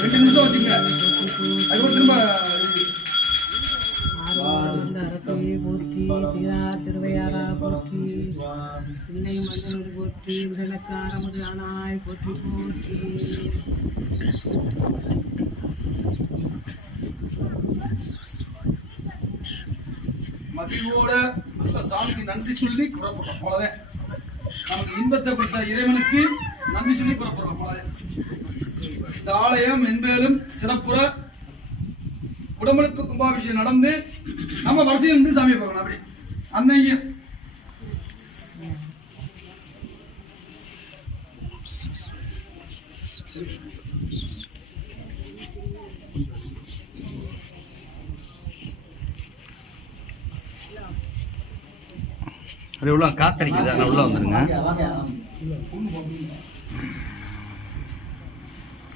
ரெண்டு நிமிஷம் வச்சுங்க. அதுக்கப்புறம் திரும்ப அரசே போற்றி சீரா திருவையாரா போற்றி. இல்லை மன்னோடு போற்றி விடலக்கார முதலானாய் போற்றி போற்றி. மகிழ்வோட நல்ல சாமிக்கு நன்றி சொல்லி புறப்படுறோம் அவ்வளவுதான் நமக்கு இன்பத்தை கொடுத்த இறைவனுக்கு நன்றி சொல்லி புறப்படுறோம் அவ்வளவுதான் இந்த ஆலயம் என்பேலும் சிறப்புற உடம்புக்கு கும்பாபிஷேகம் நடந்து நம்ம வரிசையில் இருந்து சாமியை பார்க்கணும் அப்படி அன்னைக்கு அது உள்ள காத்தடிக்குது? உள்ள வந்துருங்க.